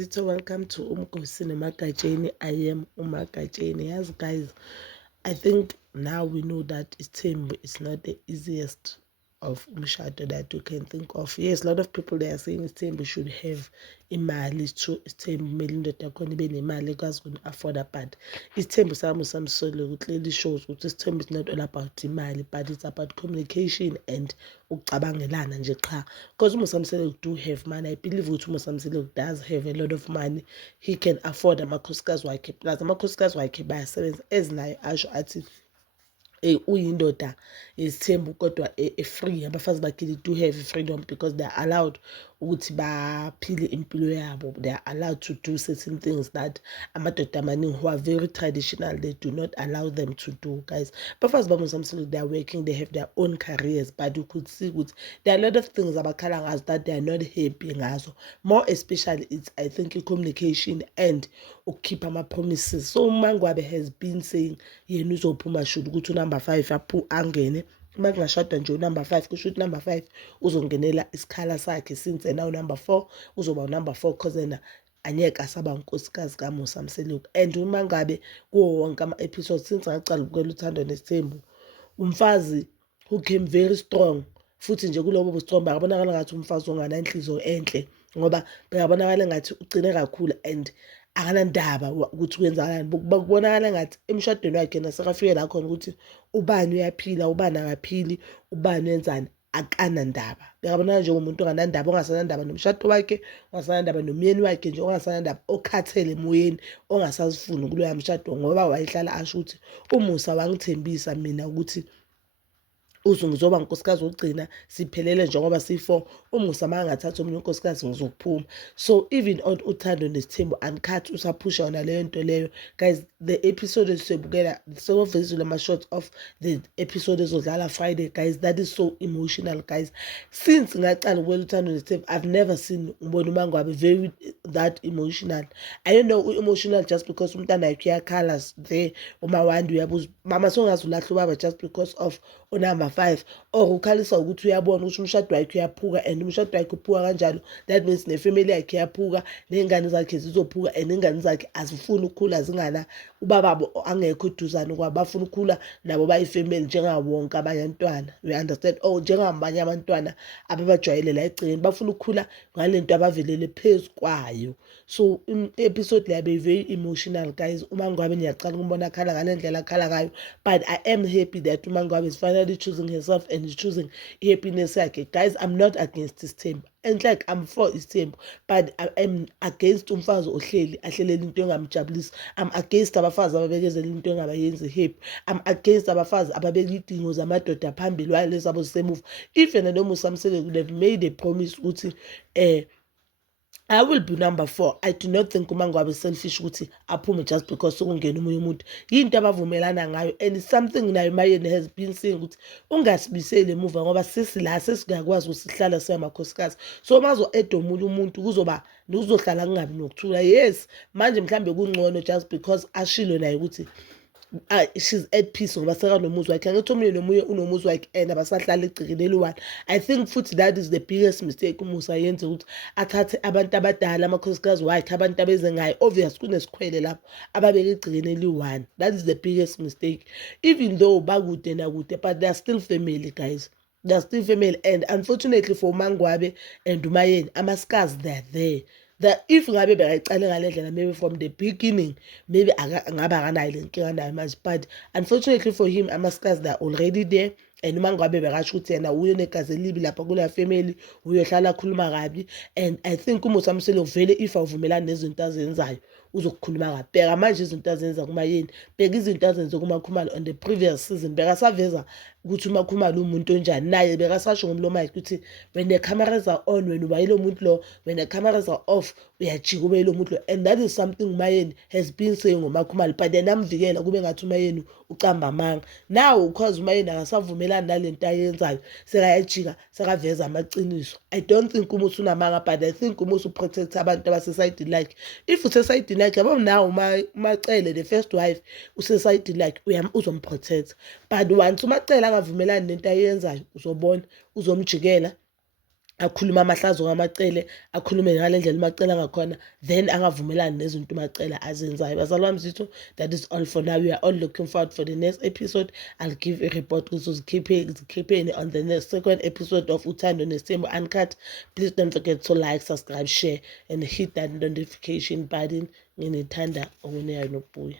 Mazito, welcome to Umgosi Magatsheni. I am Umagatsheni. Yes, guys, I think now we know that Itembu is not the easiest of umshado that you can think of. Yes, a lot of people they are saying Itembu should have imali. It's true, Itembu melinda yakhona ibe nemali ekwazi uku-afforda, but Itembu sami samsolo clearly shows ukuthi Itembu is not all about imali, but it's about communication and ukucabangelana nje qha. Because uMusamsele do have money. I believe ukuthi uMusamsele does have a lot of money. He can afford amakhosikazi wakhe, plus amakhosikazi wakhe bayasebenza ezinayo asho athi uyindoda isithembu kodwa free. Abafazi bakhe do have freedom because they are allowed ukuthi baphile impilo yabo. They are allowed to do certain things that amadoda amaningi who are very traditional, they do not allow them to do, guys. Abafazi baMusamsele, they are working, they have their own careers, but you could see ukuthi there are a lot of things abakhala ngazo that they are not happy ngazo. More especially it's, I think, communication and ukukhipha ama-promises. So uMangwabe has been saying yena uzophuma should ukuthi number 5 angene. Uma kungashada nje number 5 kusho ukuthi number 5 uzongenela isikhala sakhe, since now number 4 uzoba number 4 because yena anyeke asaba unkosikazi kaMusamsele. And uma ngabe kuwo wonke ama-episodes since ngaqala ukubukela uThando Nesithembu, umfazi who came very strong, futhi nje kulobo bu-strong bakabonakala ngathi umfazi ongananhliziyo enhle, ngoba bekabonakala ngathi ugcine kakhulu and akanandaba ukuthi kwenzakalani. Kubonakala ngathi emshadweni wakhe nasekafike la khona ukuthi ubani uyaphila, ubani akaphili, ubani wenzani, akanandaba. Bekabonakala njengomuntu onganandaba, ongasanandaba nomshado wakhe, ongasanandaba nomyeni wakhe, nje ongasanandaba, okhathele emoyeni, ongasazifuni kuloya mshado, ngoba wayehlala asho ukuthi uMusa wangithembisa mina ukuthi ngizoba unkosikazi wokugcina siphelele njengoba si4. uMusa mangathatha omunye unkosikazi ngizokuphuma. So even on uThando Nesithembu uncut usaphusha yona leyo nto leyo. Guys, the episode esibukela sekuvezile ama-shots of the episode ezodlala Friday, guys, that is so emotional, guys. Since ngaqala ukubukela uThando Nesithembu, I've never seen ngibona uMangwabe very that emotional. I don't know emotional just because umntana yakhe uyakhala there, uMawandi uyabuza mama songazi ulahla ubaba just because of number 5, or ukhalisa ukuthi uyabona ukuthi umshado wakhe uyaphuka, and umshado wakhe uphuka kanjalo, that means nefamily yakhe iyaphuka, nengane zakhe zizophuka, and ingane zakhe azifuni ukukhula zingana ubababo angekho eduzane kwabo, bafuna ukukhula nabo bayifamily njengawo wonke abanye abantwana, we understand, or njengabanye abantwana ababajwayele la egcini, bafuna ukukhula ngalento abavelele phezu kwayo. So episode le yabe very emotional, guys. uMangwabe ngiyaqala ukumbona akhala ngale ndlela akhala ngayo, but I am happy that uMangwabe is finally choosing herself and is choosing happiness yakhe. Guys, I'm not against Itembu, and like I'm for Itembu, but I'm against umfazi ohleli ahlelela into engamjabulisi. I'm against abafazi ababekezela into engabayenzi happy. I'm against abafazi ababeka idingo zamadoda phambili while lezabo zisemuva. If yena noMusamsele could have made a promise ukuthi I will be number 4. I do not think uMangwabe is selfish ukuthi aphume just because sokungena umunye umuntu. Yinto abavumelana ngayo, and it's something nayo Mayeni has been saying ukuthi ungasibiseli emuva ngoba sesila sesingakwazi ukusihlala semakhosikazi. So mazo add omunye umuntu kuzoba uzohlala kungabi nokuthula. Yes, manje mhlambe kungcono just because ashilo naye ukuthi she's at peace ngoba sekanomuzi wakhe. Angithi omunye nomunye unomuzi wakhe and abasahlala egcikeni eli-1. I think futhi that is the biggest mistake uMusa yenze ukuthi athathe abantu abadala amakhosikazi wakhe, abantu abeze ngayo, obvious kunesikhwele lapho ababeka egcikeni eli-1. That is the biggest mistake. Even though bakude nakude, but they are still family, guys. They are still family, and unfortunately for uMangwabe and uMayeni, amasikazi they are there. That if ngabe bekayicale ngale ndlela, maybe from the beginning, maybe ngabe akanayo le nkinga nayo manje, but unfortunately for him amasikazi they are already there. And uMangwabe bekasho ukuthi yena uyo negazi elibi lapha kuleya family, uyohlala akhuluma kabi. And I think uMusamsele vele if awuvumelani nezinto azenzayo uzokukhuluma kabi. Bheka manje izinto azenza kuMayeni, bheka izinto azenza kuMakhumalo on the previous season, bekasaveza ukuthi uMakhumalo umuntu onjani. Naye bekasasho ngomlomo wakhe ukuthi when the cameras are on, wena uba yilo muntu lo, when the cameras are off uyajika ube yilo muntu lo. And that is something Mayeni has been saying ngoMakhumalo, but yena amvikela kube ngathi uMayeni ucamba amanga. Now because uMayeni akasavumelani nalento ayenzayo, sekayajika, sekaveza amaqiniso. I don't think uMusa unamanga, but I think uMusa uprotect abantu abasesayidini lakhe. If usesayidini lakhe, yabo now uMacele the first wife usesayidini lakhe uzomprotect, but once uMacele angavumelani nento ayenzayo uzobona uzomjikela akhulume amahlazo kamacele, akhulume ngale ndlela umacele ngakhona, then angavumelani nezinto umacele azenzayo. Bazali bami zitho, that is all for now. We are all looking forward for the next episode. I'll give a report keeping on the next second episode of Uthando Nesithembu Uncut. Please don't forget to like, subscribe, share, and hit that notification button. Nginithanda, unguNeya Nobuya.